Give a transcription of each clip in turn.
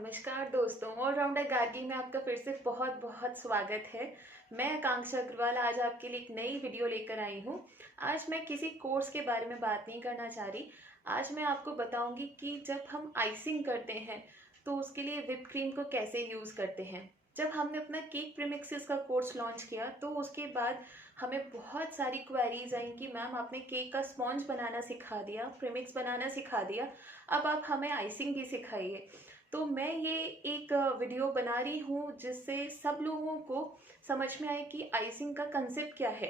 नमस्कार दोस्तों, ऑलराउंडर गार्गी में आपका फिर से बहुत बहुत स्वागत है। मैं आकांक्षा अग्रवाल आज आपके लिए एक नई वीडियो लेकर आई हूँ। आज मैं किसी कोर्स के बारे में बात नहीं करना चाह रही। आज मैं आपको बताऊंगी कि जब हम आइसिंग करते हैं तो उसके लिए व्हिप क्रीम को कैसे यूज़ करते हैं। जब हमने अपना केक प्रीमिक्सेस का कोर्स लॉन्च किया तो उसके बाद हमें बहुत सारी क्वेरीज आई कि मैम आपने केक का स्पॉन्ज बनाना सिखा दिया, प्रीमिक्स बनाना सिखा दिया, अब आप हमें आइसिंग भी सिखाइए। तो मैं ये एक वीडियो बना रही हूँ जिससे सब लोगों को समझ में आए कि आइसिंग का कंसेप्ट क्या है।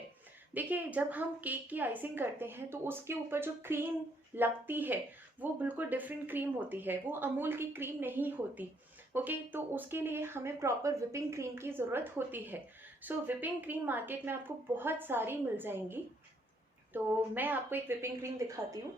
देखिए, जब हम केक की आइसिंग करते हैं तो उसके ऊपर जो क्रीम लगती है वो बिल्कुल डिफरेंट क्रीम होती है, वो अमूल की क्रीम नहीं होती। ओके, तो उसके लिए हमें प्रॉपर विपिंग क्रीम की ज़रूरत होती है। सो विपिंग क्रीम मार्केट में आपको बहुत सारी मिल जाएंगी। तो मैं आपको एक विपिंग क्रीम दिखाती हूँ।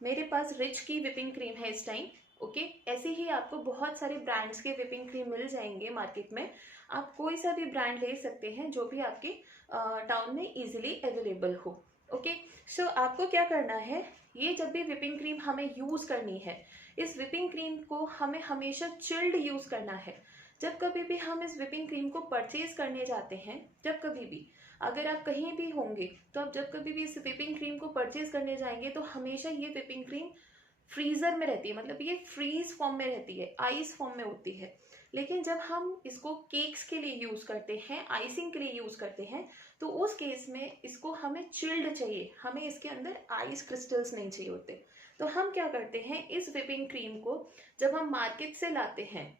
मेरे पास रिच की विपिंग क्रीम है इस टाइम। ओके, ऐसे ही आपको बहुत सारे ब्रांड्स के विपिंग क्रीम मिल जाएंगे मार्केट में। आप कोई सा भी ब्रांड ले सकते हैं जो भी आपके टाउन में इजीली अवेलेबल हो। ओके, सो आपको क्या करना है, ये जब भी विपिंग क्रीम हमें यूज़ करनी है, इस विपिंग क्रीम को हमें हमेशा चिल्ड यूज़ करना है। जब कभी भी हम इस विपिंग क्रीम को परचेज करने जाते हैं, जब कभी भी अगर आप कहीं भी होंगे तो आप जब कभी भी इस विपिंग क्रीम को परचेज करने जाएंगे तो हमेशा ये विपिंग क्रीम फ्रीजर में रहती है, मतलब ये फ्रीज फॉर्म में रहती है, आइस फॉर्म में होती है। लेकिन जब हम इसको केक्स के लिए यूज करते हैं, आइसिंग के लिए यूज करते हैं, तो उस केस में इसको हमें चिल्ड चाहिए, हमें इसके अंदर आइस क्रिस्टल्स नहीं चाहिए होते। तो हम क्या करते हैं, इस विपिंग क्रीम को जब हम मार्केट से लाते हैं,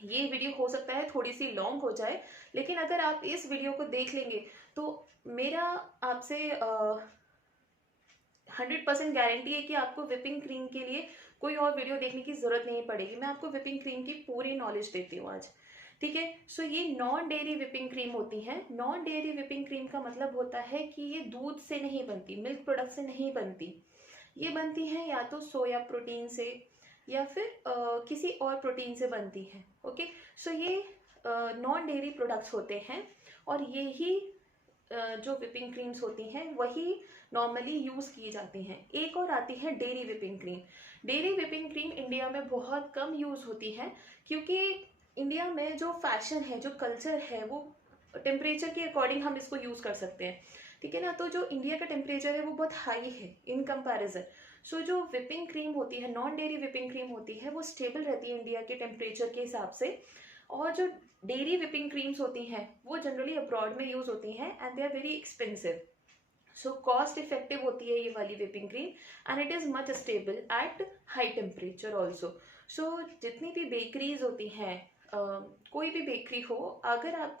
ये वीडियो हो सकता है थोड़ी सी लॉन्ग हो जाए, लेकिन अगर आप इस वीडियो को देख लेंगे तो मेरा आपसे 100% गारंटी है कि आपको विपिंग क्रीम के लिए कोई और वीडियो देखने की जरूरत नहीं पड़ेगी। मैं आपको विपिंग क्रीम की पूरी नॉलेज देती हूँ आज। ठीक है, सो ये नॉन डेयरी विपिंग क्रीम होती है। नॉन डेयरी विपिंग क्रीम का मतलब होता है कि ये दूध से नहीं बनती, मिल्क प्रोडक्ट से नहीं बनती। ये बनती है या तो सोया प्रोटीन से या फिर किसी और प्रोटीन से बनती है। ओके, सो ये नॉन डेयरी प्रोडक्ट्स होते हैं और ये ही जो विपिंग क्रीम्स होती हैं वही नॉर्मली यूज़ की जाती हैं। एक और आती है dairy whipping cream. Dairy whipping cream India में बहुत कम यूज़ होती है क्योंकि इंडिया में जो फैशन है, जो कल्चर है, वो टेम्परेचर के अकॉर्डिंग हम इसको यूज़ कर सकते हैं। ठीक है ना, तो जो इंडिया का टेम्परेचर है वो बहुत हाई है इन कंपैरिजन। सो जो विपिंग क्रीम होती है, नॉन डेयरी विपिंग क्रीम होती है, वो स्टेबल रहती है इंडिया के टेम्परेचर के हिसाब से। और जो डेयरी विपिंग क्रीम्स होती हैं वो जनरली अब्रॉड में यूज होती हैं and they are very expensive. So cost effective होती है ये वाली whipping cream and it is much stable at high temperature also. So जितनी भी बेकरीज होती हैं, कोई भी बेकरी हो, अगर आप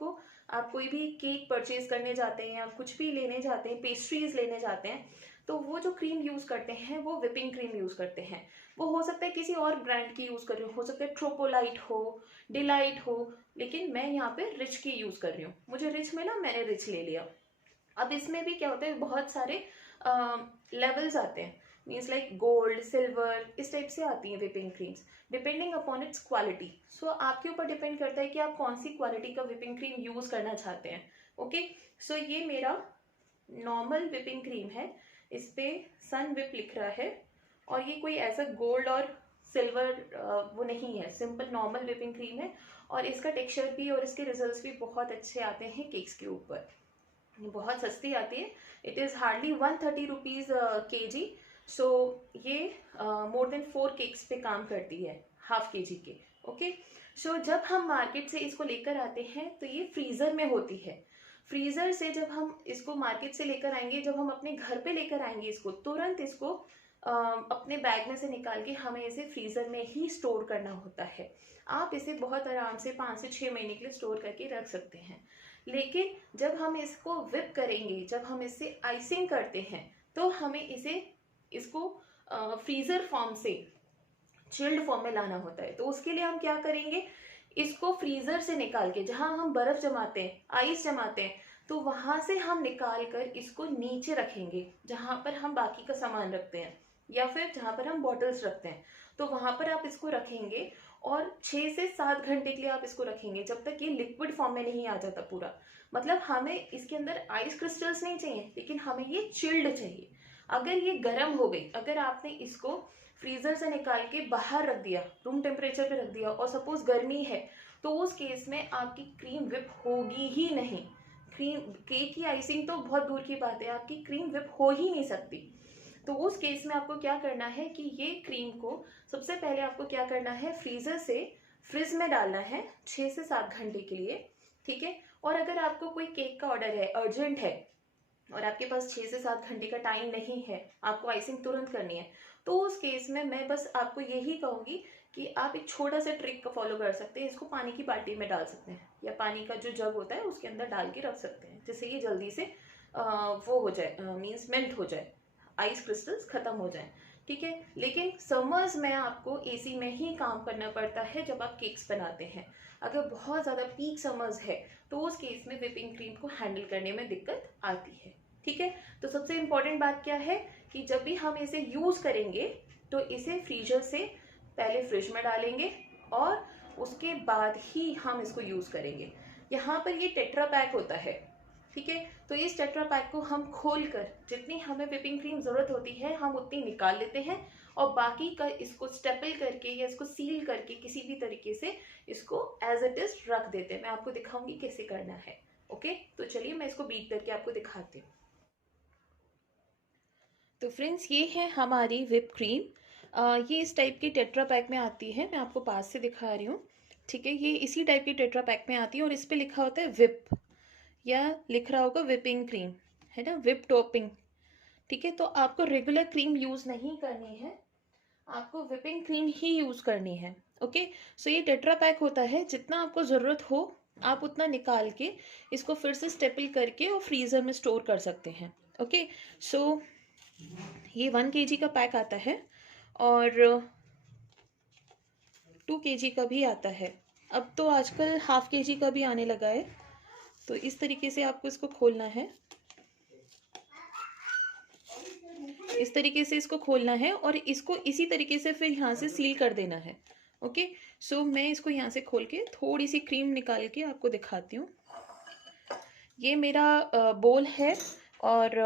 कोई भी केक परचेज करने जाते हैं या कुछ भी लेने जाते हैं, पेस्ट्रीज लेने जाते हैं, तो वो जो क्रीम यूज़ करते हैं वो विपिंग क्रीम यूज़ करते हैं। वो हो सकता है किसी और ब्रांड की यूज़ कर रही हो सकता है ट्रोपोलाइट हो, डिलाइट हो, लेकिन मैं यहाँ पे रिच की यूज़ कर रही हूँ। मुझे रिच में ना, मैंने रिच ले लिया। अब इसमें भी क्या होता है, बहुत सारे लेवल्स आते हैं, मीन्स लाइक गोल्ड, सिल्वर, इस टाइप से आती हैं whipping creams depending upon its quality. So आपके ऊपर डिपेंड करता है कि आप कौन सी क्वालिटी का विपिंग क्रीम यूज़ करना चाहते हैं। ओके, सो ये मेरा नॉर्मल विपिंग क्रीम है, इस पे सन विप लिख रहा है और ये कोई ऐसा गोल्ड और सिल्वर वो नहीं है, सिंपल नॉर्मल विपिंग क्रीम है। और इसका टेक्सचर भी और इसके रिजल्ट्स भी बहुत अच्छे आते हैं केक्स के ऊपर। ये बहुत सस्ती आती है, it is hardly 130 rupees kg। सो ये मोर देन 4 केक्स पे काम करती है, हाफ kg के। ओके, सो जब हम मार्केट से इसको लेकर आते हैं तो ये फ्रीज़र में होती है। फ्रीज़र से जब हम इसको मार्केट से लेकर आएंगे, जब हम अपने घर पे लेकर आएंगे इसको, तुरंत इसको अपने बैग में से निकाल के हमें इसे फ्रीज़र में ही स्टोर करना होता है। आप इसे बहुत आराम से 5 से 6 महीने के लिए स्टोर करके रख सकते हैं। लेकिन जब हम इसको विप करेंगे, जब हम इससे आइसिंग करते हैं, तो हमें इसको फ्रीज़र फॉर्म से चिल्ड फॉर्म में लाना होता है। तो उसके लिए हम क्या करेंगे, इसको फ्रीजर से निकाल के, जहां हम बर्फ जमाते हैं, आइस जमाते हैं, तो वहां से हम निकाल कर इसको नीचे रखेंगे जहां पर हम बाकी का सामान रखते हैं या फिर जहां पर हम बॉटल्स रखते हैं। तो वहां पर आप इसको रखेंगे और 6 से 7 घंटे के लिए आप इसको रखेंगे जब तक ये लिक्विड फॉर्म में नहीं आ जाता पूरा। मतलब हमें इसके अंदर आइस क्रिस्टल्स नहीं चाहिए, लेकिन हमें ये चिल्ड चाहिए। अगर ये गर्म हो गई, अगर आपने इसको फ्रीजर से निकाल के बाहर रख दिया, रूम टेम्परेचर पे रख दिया, और सपोज गर्मी है, तो उस केस में आपकी क्रीम विप होगी ही नहीं। क्रीम केक की आइसिंग तो बहुत दूर की बात है, आपकी क्रीम विप हो ही नहीं सकती। तो उस केस में आपको क्या करना है कि ये क्रीम को सबसे पहले आपको क्या करना है, फ्रीजर से फ्रिज में डालना है 6 से 7 घंटे के लिए, ठीक है। और अगर आपको कोई केक का ऑर्डर है, अर्जेंट है, और आपके पास 6 से 7 घंटे का टाइम नहीं है, आपको आइसिंग तुरंत करनी है, तो उस केस में मैं बस आपको यही कहूँगी कि आप एक छोटा सा ट्रिक को फॉलो कर सकते हैं। इसको पानी की बाल्टी में डाल सकते हैं, या पानी का जो जग होता है उसके अंदर डाल के रख सकते हैं, जिससे ये जल्दी से वो हो जाए, मीन्स मेल्ट हो जाए, आइस क्रिस्टल्स खत्म हो जाए, ठीक है। लेकिन समर्स में आपको एसी में ही काम करना पड़ता है जब आप केक्स बनाते हैं। अगर बहुत ज़्यादा पीक समर्स है तो उस केस में व्हिपिंग क्रीम को हैंडल करने में दिक्कत आती है, ठीक है। तो सबसे इम्पॉर्टेंट बात क्या है कि जब भी हम इसे यूज़ करेंगे तो इसे फ्रीजर से पहले फ्रिज में डालेंगे और उसके बाद ही हम इसको यूज़ करेंगे। यहाँ पर ये टेट्रा पैक होता है, ठीक है। तो इस टेट्रा पैक को हम खोल कर जितनी हमें व्हिपिंग क्रीम ज़रूरत होती है हम उतनी निकाल लेते हैं, और बाकी का इसको स्टेपल करके या इसको सील करके किसी भी तरीके से इसको एज इट इज रख देते हैं। मैं आपको दिखाऊंगी कैसे करना है, ओके। तो चलिए मैं इसको बीट करके आपको दिखाती हूँ। तो फ्रेंड्स, ये है हमारी व्हिप क्रीम। ये इस टाइप की टेट्रा पैक में आती है, मैं आपको पास से दिखा रही हूँ, ठीक है। ये इसी टाइप की टेट्रा पैक में आती है और इस पे लिखा होता है व्हिप, या लिख रहा होगा व्हिपिंग क्रीम, है ना, व्हिप टॉपिंग, ठीक है। तो आपको रेगुलर क्रीम यूज़ नहीं करनी है, आपको व्हिपिंग क्रीम ही यूज़ करनी है, ओके। सो ये टेट्रा पैक होता है, जितना आपको ज़रूरत हो आप उतना निकाल के इसको फिर से स्टेपल करके और फ्रीज़र में स्टोर कर सकते हैं, ओके। सो ये 1 kg का पैक आता है और 2 kg का भी आता है। अब तो आजकल ½ kg का भी आने लगा है। तो इस तरीके से आपको इसको खोलना है, इस तरीके से इसको खोलना है और इसको इसी तरीके से फिर यहाँ से सील कर देना है, ओके। सो मैं इसको यहाँ से खोल के थोड़ी सी क्रीम निकाल के आपको दिखाती हूँ। ये मेरा बोल है और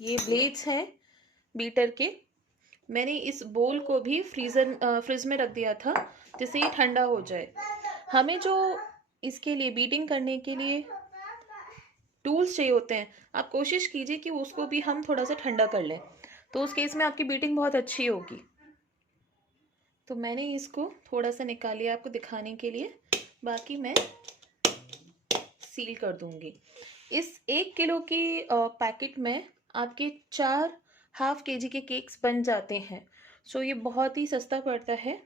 ये ब्लेड्स हैं बीटर के। मैंने इस बोल को भी फ्रिज में रख दिया था जिससे ये ठंडा हो जाए। हमें जो इसके लिए बीटिंग करने के लिए टूल्स चाहिए होते हैं, आप कोशिश कीजिए कि उसको भी हम थोड़ा सा ठंडा कर लें, तो उस केस में आपकी बीटिंग बहुत अच्छी होगी। तो मैंने इसको थोड़ा सा निकाल लिया आपको दिखाने के लिए, बाकी मैं सील कर दूंगी। इस 1 किलो की पैकेट में आपके 4 ½ kg के केक्स बन जाते हैं। सो ये बहुत ही सस्ता पड़ता है।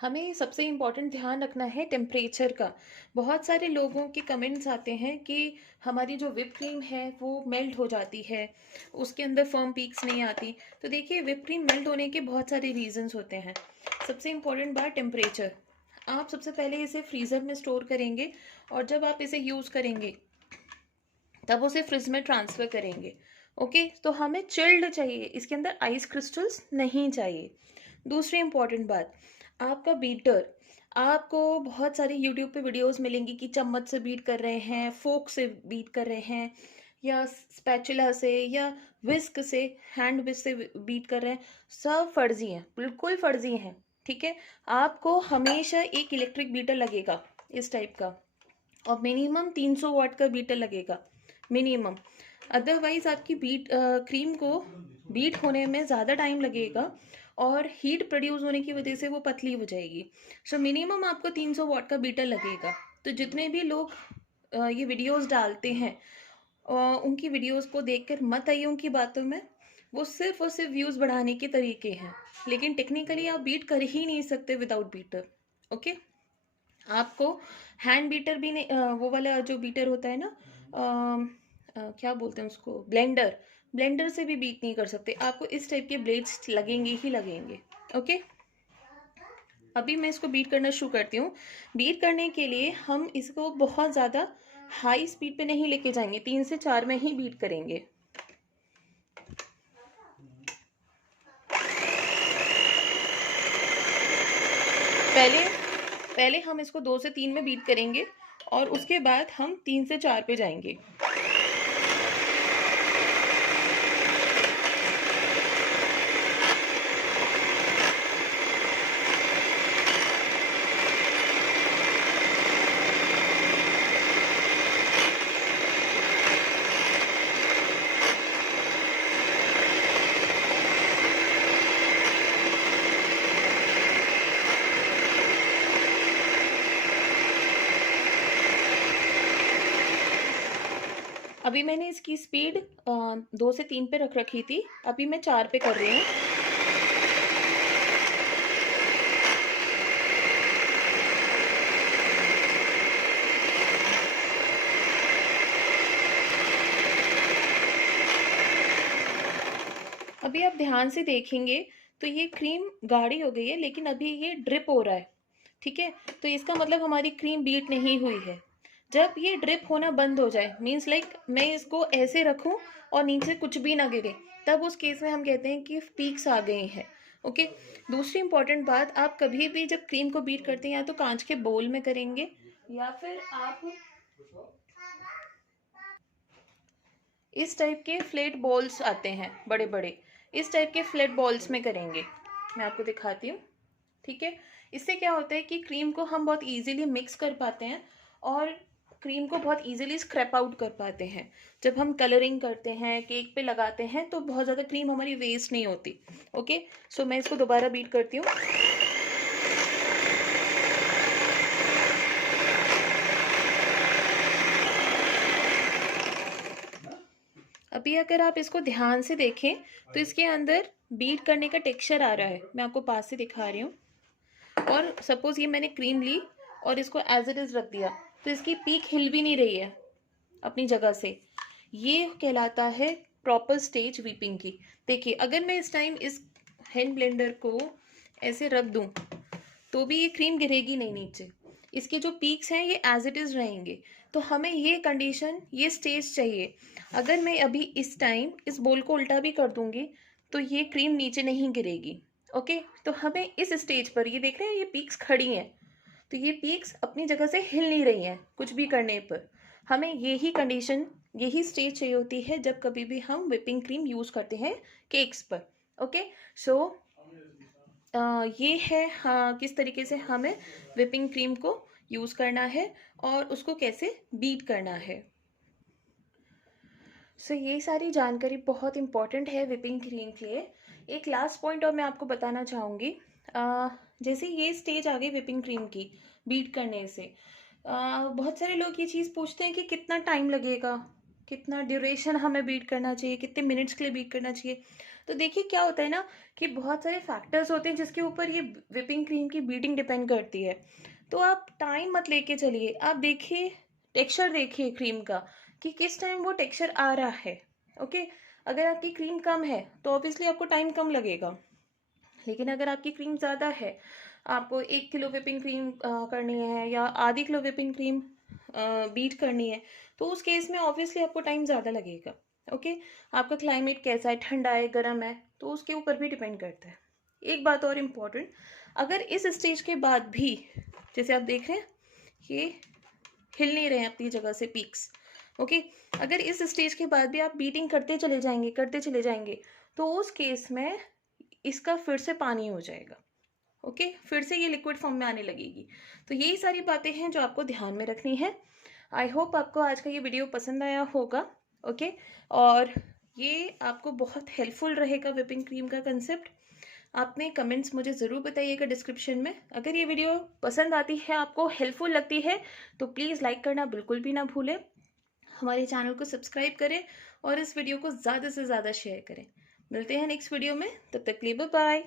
हमें सबसे इम्पॉर्टेंट ध्यान रखना है टेम्परेचर का। बहुत सारे लोगों के कमेंट्स आते हैं कि हमारी जो व्हिप क्रीम है वो मेल्ट हो जाती है, उसके अंदर फर्म पीक्स नहीं आती। तो देखिए, व्हिप क्रीम मेल्ट होने के बहुत सारे रीजंस होते हैं। सबसे इम्पॉर्टेंट बात टेम्परेचर। आप सबसे पहले इसे फ्रीज़र में स्टोर करेंगे और जब आप इसे यूज़ करेंगे तब उसे फ्रिज में ट्रांसफ़र करेंगे, ओके। तो हमें चिल्ड चाहिए, इसके अंदर आइस क्रिस्टल्स नहीं चाहिए। दूसरी इम्पॉर्टेंट बात, आपका बीटर, आपको बहुत सारी यूट्यूब पे वीडियोस मिलेंगी कि चम्मच से बीट कर रहे हैं, फोक से बीट कर रहे हैं, या स्पैचुला से, या विस्क से, हैंड विस्क से बीट कर रहे हैं। सब फर्जी हैं, बिल्कुल फर्जी हैं, ठीक है। आपको हमेशा एक इलेक्ट्रिक बीटर लगेगा इस टाइप का, और मिनिमम 300 वाट का बीटर लगेगा मिनिमम। अदरवाइज आपकी क्रीम को बीट होने में ज़्यादा टाइम लगेगा और हीट प्रोड्यूस होने की वजह से वो पतली हो जाएगी। सो मिनिमम आपको 300 वाट का बीटर लगेगा। तो जितने भी लोग ये वीडियोस डालते हैं उनकी वीडियोस को देखकर मत आइए उनकी बातों में, वो सिर्फ और सिर्फ व्यूज़ बढ़ाने के तरीके हैं, लेकिन टेक्निकली आप बीट कर ही नहीं सकते विदाउट बीटर, ओके। आपको हैंड बीटर भी नहीं, वो वाला जो बीटर होता है ना, क्या बोलते हैं उसको, ब्लेंडर से भी बीट नहीं कर सकते। आपको इस टाइप के ब्लेड्स लगेंगे ही लगेंगे, ओके। अभी मैं इसको बीट करना शुरू करती हूँ। बीट करने के लिए हम इसको बहुत ज़्यादा हाई स्पीड पे नहीं लेके जाएंगे, 3 से 4 में ही बीट करेंगे। पहले हम इसको 2 से 3 में बीट करेंगे और उसके बाद हम 3 से 4 पे जाएंगे। अभी मैंने इसकी स्पीड 2 से 3 पे रख रखी थी, अभी मैं 4 पे कर रही हूँ। अभी आप ध्यान से देखेंगे तो ये क्रीम गाढ़ी हो गई है, लेकिन अभी ये ड्रिप हो रहा है, ठीक है। तो इसका मतलब हमारी क्रीम बीट नहीं हुई है। जब ये ड्रिप होना बंद हो जाए, मीन्स लाइक मैं इसको ऐसे रखूं और नीचे कुछ भी ना गिरे, तब उस केस में हम कहते हैं कि पीक्स आ गई हैं। ओके। दूसरी इंपॉर्टेंट बात, आप कभी भी जब क्रीम को बीट करते हैं या तो कांच के बोल में करेंगे, या फिर आप इस टाइप के फ्लैट बॉल्स आते हैं बड़े बड़े, इस टाइप के फ्लैट बॉल्स में करेंगे। मैं आपको दिखाती हूँ, ठीक है। इससे क्या होता है कि क्रीम को हम बहुत इजीली मिक्स कर पाते हैं और क्रीम को बहुत इजीली स्क्रैप आउट कर पाते हैं। जब हम कलरिंग करते हैं, केक पे लगाते हैं, तो बहुत ज़्यादा क्रीम हमारी वेस्ट नहीं होती। ओके। सो मैं इसको दोबारा बीट करती हूँ। अभी अगर आप इसको ध्यान से देखें तो इसके अंदर बीट करने का टेक्सचर आ रहा है। मैं आपको पास से दिखा रही हूँ। और सपोज ये मैंने क्रीम ली और इसको एज इट इज रख दिया, तो इसकी पीक हिल भी नहीं रही है अपनी जगह से। ये कहलाता है प्रॉपर स्टेज व्हिपिंग की। देखिए, अगर मैं इस टाइम इस हैंड ब्लेंडर को ऐसे रख दूं तो भी ये क्रीम गिरेगी नहीं नीचे, इसके जो पीक्स हैं ये एज इट इज रहेंगे। तो हमें ये कंडीशन, ये स्टेज चाहिए। अगर मैं अभी इस टाइम इस बोल को उल्टा भी कर दूंगी तो ये क्रीम नीचे नहीं गिरेगी। ओके। तो हमें इस स्टेज पर, ये देख रहे हैं ये पीक्स खड़ी हैं, तो ये पीक्स अपनी जगह से हिल नहीं रही हैं कुछ भी करने पर। हमें यही कंडीशन, यही स्टेज चाहिए होती है जब कभी भी हम व्हिपिंग क्रीम यूज़ करते हैं केक्स पर। ओके। सो ये है हाँ किस तरीके से हमें व्हिपिंग क्रीम को यूज़ करना है और उसको कैसे बीट करना है। सो ये सारी जानकारी बहुत इंपॉर्टेंट है व्हिपिंग क्रीम के लिए। एक लास्ट पॉइंट और मैं आपको बताना चाहूँगी। जैसे ये स्टेज आ गई व्हिपिंग क्रीम की बीट करने से, बहुत सारे लोग ये चीज़ पूछते हैं कि कितना टाइम लगेगा, कितना ड्यूरेशन हमें बीट करना चाहिए, कितने मिनट्स के लिए बीट करना चाहिए। तो देखिए क्या होता है ना कि बहुत सारे फैक्टर्स होते हैं जिसके ऊपर ये व्हिपिंग क्रीम की बीटिंग डिपेंड करती है। तो आप टाइम मत लेके चलिए, आप देखिए टेक्सचर, देखिए क्रीम का कि किस टाइम वो टेक्सचर आ रहा है। ओके। अगर आपकी क्रीम कम है तो ऑब्वियसली आपको टाइम कम लगेगा, लेकिन अगर आपकी क्रीम ज़्यादा है, आपको 1 किलो व्हिपिंग क्रीम करनी है या आधी किलो व्हिपिंग क्रीम बीट करनी है, तो उस केस में ऑब्वियसली आपको टाइम ज़्यादा लगेगा। ओके। आपका क्लाइमेट कैसा है, ठंडा है, गर्म है, तो उसके ऊपर भी डिपेंड करता है। एक बात और इम्पॉर्टेंट, अगर इस स्टेज के बाद भी, जैसे आप देख रहे हैं ये हिल नहीं रहे हैं अपनी जगह से पीक्स, ओके, अगर इस स्टेज के बाद भी आप बीटिंग करते चले जाएंगे तो उस केस में इसका फिर से पानी हो जाएगा। ओके। फिर से ये लिक्विड फॉर्म में आने लगेगी। तो यही सारी बातें हैं जो आपको ध्यान में रखनी है। आई होप आपको आज का ये वीडियो पसंद आया होगा। ओके। और ये आपको बहुत हेल्पफुल रहेगा व्हिपिंग क्रीम का कंसेप्ट। आपने कमेंट्स मुझे ज़रूर बताइएगा डिस्क्रिप्शन में। अगर ये वीडियो पसंद आती है, आपको हेल्पफुल लगती है, तो प्लीज़ लाइक करना बिल्कुल भी ना भूलें। हमारे चैनल को सब्सक्राइब करें और इस वीडियो को ज़्यादा से ज़्यादा शेयर करें। मिलते हैं नेक्स्ट वीडियो में, तब तक के लिए बाय बाय।